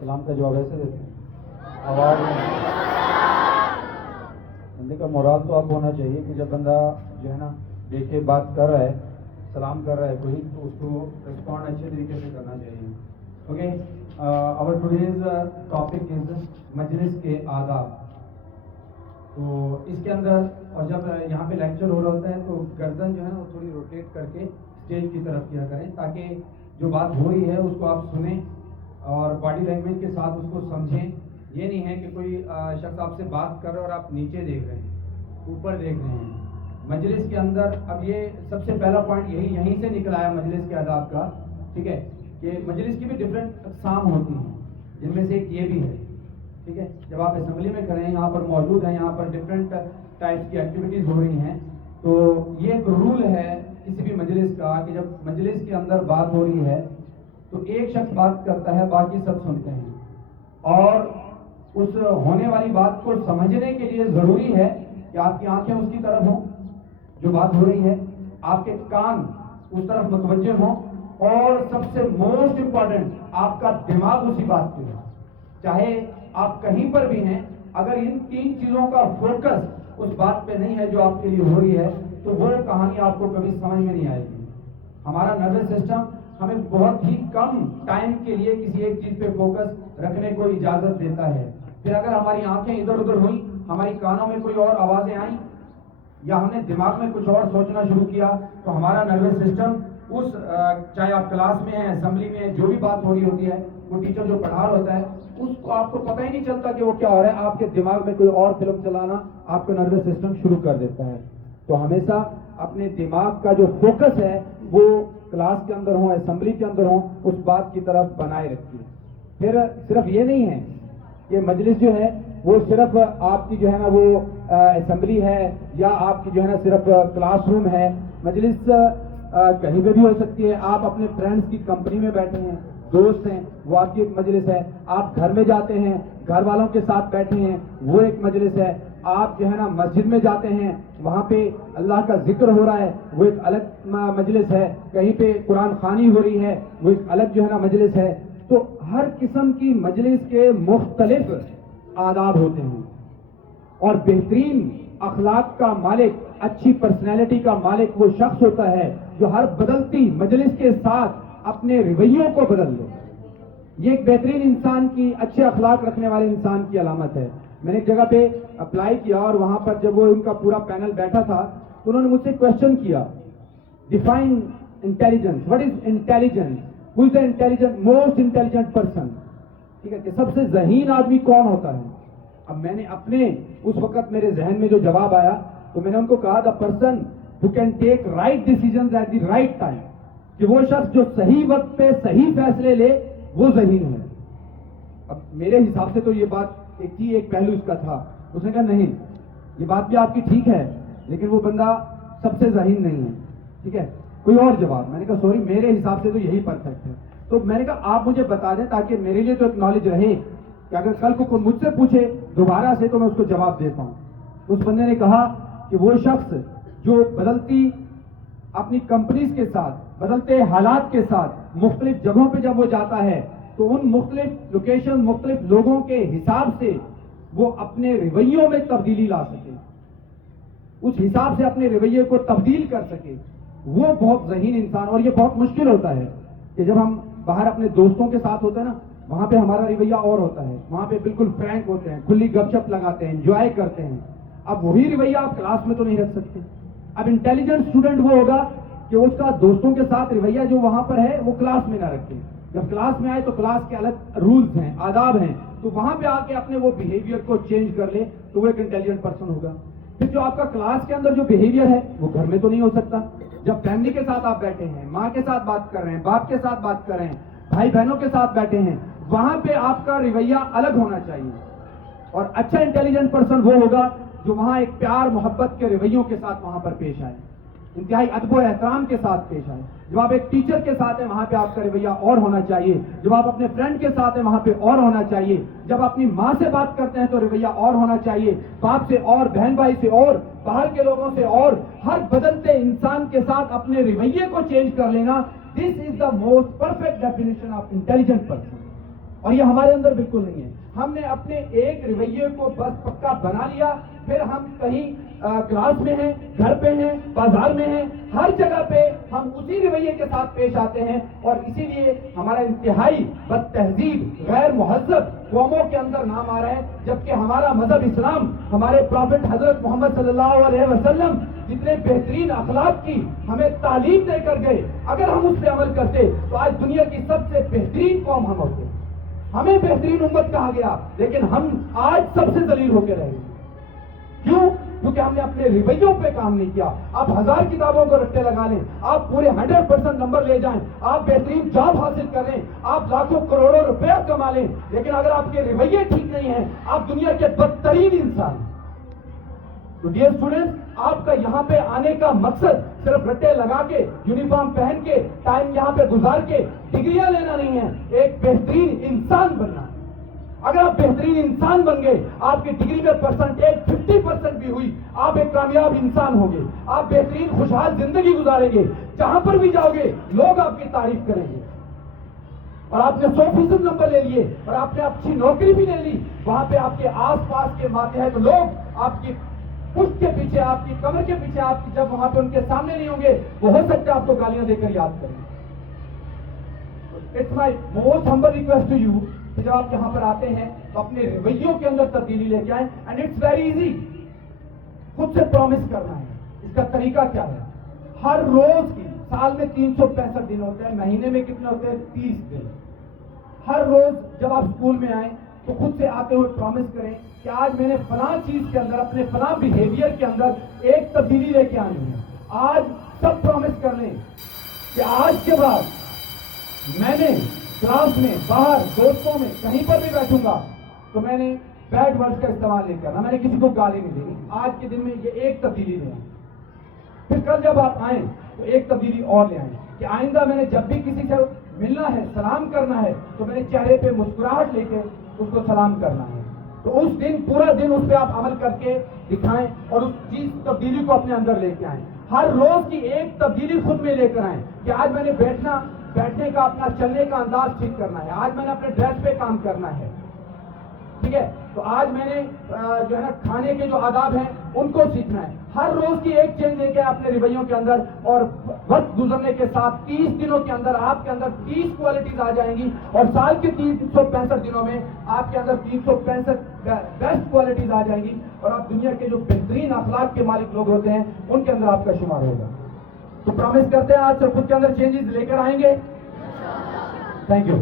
سلام کا جواب ایسے دیتے ہیں آواز بندے کا مراد تو اب ہونا چاہیے کہ جب بندہ جو ہے نا دیکھے بات کر رہا ہے سلام کر رہا ہے کوئی تو اس کو رسپونڈ اچھے طریقے سے کرنا چاہیے. Okay our today's topic is مجلس کے آداب. تو اس کے اندر اور جب یہاں پہ لیکچر ہو رہا ہوتا ہے تو گردن جو ہے نا وہ تھوڑی روٹیٹ کر کے اسٹیج کی طرف کیا کریں تاکہ جو بات ہو رہی ہے اس کو آپ سنیں اور باڈی لینگویج کے ساتھ اس کو سمجھیں. یہ نہیں ہے کہ کوئی شخص آپ سے بات کر رہا ہے اور آپ نیچے دیکھ رہے ہیں اوپر دیکھ رہے ہیں. مجلس کے اندر اب یہ سب سے پہلا پوائنٹ یہیں سے نکل آیا مجلس کے آداب کا, ٹھیک ہے, کہ مجلس کی بھی ڈفرینٹ اقسام ہوتی ہیں جن میں سے ایک یہ بھی ہے. ٹھیک ہے, جب آپ اسمبلی میں کھڑے ہیں یہاں پر موجود ہیں یہاں پر ڈفرینٹ ٹائپس کی ایکٹیویٹیز ہو رہی ہیں تو یہ ایک رول ہے کسی بھی مجلس کا کہ جب مجلس کے اندر بات ہو رہی ہے تو ایک شخص بات کرتا ہے باقی سب سنتے ہیں اور اس ہونے والی بات کو سمجھنے کے لیے ضروری ہے کہ آپ کی آنکھیں اس کی طرف ہوں جو بات ہو رہی ہے, آپ کے کان اس طرف متوجہ ہوں اور سب سے موسٹ امپورٹنٹ آپ کا دماغ اسی بات پہ ہو. چاہے آپ کہیں پر بھی ہیں اگر ان تین چیزوں کا فوکس اس بات پہ نہیں ہے جو آپ کے لیے ہو رہی ہے تو وہ کہانی آپ کو کبھی سمجھ میں نہیں آئے گی. ہمارا نروس سسٹم ہمیں بہت ہی کم ٹائم کے لیے کسی ایک چیز پہ فوکس رکھنے کو اجازت دیتا ہے. پھر اگر ہماری آنکھیں ادھر ادھر ہوئی, ہماری کانوں میں کوئی اور آوازیں آئیں یا ہم نے دماغ میں کچھ اور سوچنا شروع کیا تو ہمارا نروس سسٹم اس چاہے آپ کلاس میں ہیں اسمبلی میں جو بھی بات ہو رہی ہوتی ہے وہ ٹیچر جو پڑھا رہا ہوتا ہے اس کو آپ کو پتہ ہی نہیں چلتا کہ وہ کیا ہو رہا ہے. آپ کے دماغ میں کوئی اور فلم چلانا آپ کا نروس سسٹم شروع کر دیتا ہے. تو ہمیشہ اپنے دماغ کا جو فوکس ہے وہ کلاس کے اندر ہوں اسمبلی کے اندر ہوں اس بات کی طرف بنائے رکھیے. پھر صرف یہ نہیں ہے کہ مجلس جو ہے وہ صرف آپ کی جو ہے نا وہ اسمبلی ہے یا آپ کی جو ہے نا صرف کلاس روم ہے. مجلس کہیں پہ بھی ہو سکتی ہے. آپ اپنے فرینڈس کی کمپنی میں بیٹھے ہیں, دوست ہیں, وہ آپ کی ایک مجلس ہے. آپ گھر میں جاتے ہیں گھر والوں کے ساتھ بیٹھے ہیں وہ ایک مجلس ہے. آپ جو ہے نا مسجد میں جاتے ہیں وہاں پہ اللہ کا ذکر ہو رہا ہے وہ ایک الگ مجلس ہے. کہیں پہ قرآن خوانی ہو رہی ہے وہ ایک الگ جو ہے نا مجلس ہے. تو ہر قسم کی مجلس کے مختلف آداب ہوتے ہیں اور بہترین اخلاق کا مالک, اچھی پرسنالٹی کا مالک وہ شخص ہوتا ہے جو ہر بدلتی مجلس کے ساتھ اپنے رویوں کو بدل لے. یہ ایک بہترین انسان کی, اچھے اخلاق رکھنے والے انسان کی علامت ہے. میں نے ایک جگہ پہ اپلائی کیا اور وہاں پر جب وہ ان کا پورا پینل بیٹھا تھا تو انہوں نے مجھ سے کوشچن کیا, define intelligence, what is intelligence, who is the intelligent most intelligent person. ٹھیک ہے, کہ سب سے ذہین آدمی کون ہوتا ہے. اب میں نے اپنے اس وقت میرے ذہن میں جو جواب آیا تو میں نے ان کو کہا the person who can take right decisions at the right time, کہ وہ شخص جو صحیح وقت پہ صحیح فیصلے لے وہ ذہین ہے. اب میرے حساب سے تو یہ بات ایک پہلو اس کا تھا. اس نے کہا نہیں یہ بات بھی آپ کی ٹھیک ہے لیکن وہ بندہ سب سے ذہین نہیں ہے. ٹھیک ہے, کوئی اور جواب. میں نے کہا سوری میرے حساب سے تو یہی پرفیکٹ ہے. تو میں نے کہا آپ مجھے بتا دیں تاکہ میرے لیے تو ایک نالج رہے کہ اگر کل کو کوئی مجھ سے پوچھے دوبارہ سے تو میں اس کو جواب دے پاؤں. اس بندے نے کہا کہ وہ شخص جو بدلتی اپنی کمپنیز کے ساتھ, بدلتے حالات کے ساتھ مختلف جگہوں پہ جب وہ جاتا ہے تو ان مختلف لوکیشن مختلف لوگوں کے حساب سے وہ اپنے رویوں میں تبدیلی لا سکے, اس حساب سے اپنے رویے کو تبدیل کر سکے, وہ بہت ذہین انسان. اور یہ بہت مشکل ہوتا ہے کہ جب ہم باہر اپنے دوستوں کے ساتھ ہوتے ہیں نا وہاں پہ ہمارا رویہ اور ہوتا ہے, وہاں پہ بالکل فرینک ہوتے ہیں, کھلی گپ شپ لگاتے ہیں, انجوائے کرتے ہیں. اب وہی رویہ آپ کلاس میں تو نہیں رکھ سکتے. اب انٹیلیجنٹ اسٹوڈنٹ وہ ہوگا کہ اس کا دوستوں کے ساتھ رویہ جو وہاں پر ہے وہ کلاس میں نہ رکھے. جب کلاس میں آئے تو کلاس کے الگ رولز ہیں, آداب ہیں, تو وہاں پہ آ کے اپنے وہ بیہیویئر کو چینج کر لے تو وہ ایک انٹیلیجنٹ پرسن ہوگا. پھر جو آپ کا کلاس کے اندر جو بیہیویئر ہے وہ گھر میں تو نہیں ہو سکتا. جب فیملی کے ساتھ آپ بیٹھے ہیں, ماں کے ساتھ بات کر رہے ہیں, باپ کے ساتھ بات کر رہے ہیں, بھائی بہنوں کے ساتھ بیٹھے ہیں, وہاں پہ آپ کا رویہ الگ ہونا چاہیے. اور اچھا انٹیلیجنٹ پرسن وہ ہوگا جو وہاں ایک پیار محبت کے رویوں کے ساتھ وہاں پر پیش آئے, انتہائی ادب و احترام کے ساتھ پیش آئے. جب آپ ایک ٹیچر کے ساتھ ہیں وہاں پہ آپ کا رویہ اور ہونا چاہیے. جب آپ اپنے فرینڈ کے ساتھ ہیں وہاں پہ اور ہونا چاہیے. جب اپنی ماں سے بات کرتے ہیں تو رویہ اور ہونا چاہیے, باپ سے اور, بہن بھائی سے اور, باہر کے لوگوں سے اور. ہر بدلتے انسان کے ساتھ اپنے رویے کو چینج کر لینا, this is the most perfect definition of intelligent person. اور یہ ہمارے اندر بالکل نہیں ہے. ہم نے اپنے ایک رویے کو بس پکا بنا لیا, پھر ہم کہیں کلاس میں ہیں, گھر پہ ہیں, بازار میں ہیں, ہر جگہ پہ ہم اسی رویے کے ساتھ پیش آتے ہیں, اور اسی لیے ہمارا انتہائی بد تہذیب, غیر مہذب قوموں کے اندر نام آ رہا ہے, جبکہ ہمارا مذہب اسلام, ہمارے پروفٹ حضرت محمد صلی اللہ علیہ وسلم جتنے بہترین اخلاق کی ہمیں تعلیم دے کر گئے, اگر ہم اس پہ عمل کرتے تو آج دنیا کی سب سے بہترین قوم ہم ہوتے. ہمیں بہترین امت کہا گیا, لیکن ہم آج سب سے ذلیل ہو کے رہ گئے. کیوں؟ کیونکہ ہم نے اپنے رویوں پہ کام نہیں کیا. آپ 1000 کتابوں کو رٹے لگا لیں, آپ پورے 100% نمبر لے جائیں, آپ بہترین جاب حاصل کر لیں, آپ لاکھوں کروڑوں روپے کما لیں, لیکن اگر آپ کے رویے ٹھیک نہیں ہیں, آپ دنیا کے بدترین انسان. تو ڈیئر اسٹوڈنٹس, آپ کا یہاں پہ آنے کا مقصد صرف رٹے لگا کے, یونیفارم پہن کے, ٹائم یہاں پہ گزار کے ڈگریاں لینا نہیں ہے, ایک بہترین انسان بننا. اگر آپ بہترین انسان بن گئے, آپ کی ڈگری میں پرسنٹیج 50% بھی ہوئی, آپ ایک کامیاب انسان ہوں گے, آپ بہترین خوشحال زندگی گزاریں گے, جہاں پر بھی جاؤ گے لوگ آپ کی تعریف کریں گے. اور آپ نے 100% نمبر لے لیے, اور آپ نے اچھی نوکری بھی لے لی, وہاں پہ آپ کے آس پاس کے ماتحت لوگ آپ کی پشت کے پیچھے, آپ کی کمر کے پیچھے, آپ کی جب وہاں پہ ان کے سامنے نہیں ہوں گے, وہ ہو سکتا ہے آپ کو گالیاں دے کر یاد کریں. It's my most humble request to you کہ جب آپ یہاں پر آتے ہیں تو اپنے رویوں کے اندر تبدیلی لے کے آئیں. اینڈ اٹس ویری ایزی, خود سے پرومس کرنا ہے. اس کا طریقہ کیا ہے؟ ہر روز کی, سال میں 365 دن ہوتے ہیں, مہینے میں کتنے ہوتے ہیں؟ 30 دن. ہر روز جب آپ اسکول میں آئیں تو خود سے آتے ہوئے پرومس کریں کہ آج میں نے فلاں چیز کے اندر, اپنے فلاں بیہیویئر کے اندر ایک تبدیلی لے کے آنی ہے. آج سب پرومس کر لیں کہ آج کے بعد میں نے کلاس میں, باہر, دوستوں میں, کہیں پر بھی بیٹھوں گا تو میں نے بیڈ ورڈ کا استعمال نہیں کرنا, میں نے کسی کو گالی نہیں دینی. آج کے دن میں یہ ایک تبدیلی لے آئیں. پھر کل جب آپ آئیں تو ایک تبدیلی اور لے آئیں کہ آئندہ میں نے جب بھی کسی سے ملنا ہے, سلام کرنا ہے, تو میں نے چہرے پہ مسکراہٹ لے کے اس کو سلام کرنا ہے. تو اس دن, پورا دن اس پہ آپ عمل کر کے دکھائیں, اور اس چیز تبدیلی کو اپنے اندر لے کے آئیں. ہر روز کی ایک تبدیلی خود میں لے کر آئیں کہ آج میں نے بیٹھنے کا, اپنا چلنے کا انداز ٹھیک کرنا ہے, آج میں نے اپنے ڈریس پہ کام کرنا ہے. ٹھیک ہے, تو آج میں نے جو ہے نا کھانے کے جو آداب ہیں ان کو سیکھنا ہے. ہر روز کی ایک چینج لے کے اپنے رویوں کے اندر, اور وقت گزرنے کے ساتھ 30 دنوں کے اندر آپ کے اندر 30 کوالٹیز آ جائیں گی, اور سال کے 365 دنوں میں آپ کے اندر 365 بیسٹ کوالٹیز آ جائیں گی, اور آپ دنیا کے جو بہترین اخلاق کے مالک لوگ ہوتے ہیں ان کے اندر آپ کا شمار ہوگا. تو پرومس کرتے ہیں آج سے خود کے اندر چینجز لے کر آئیں گے. Thank you.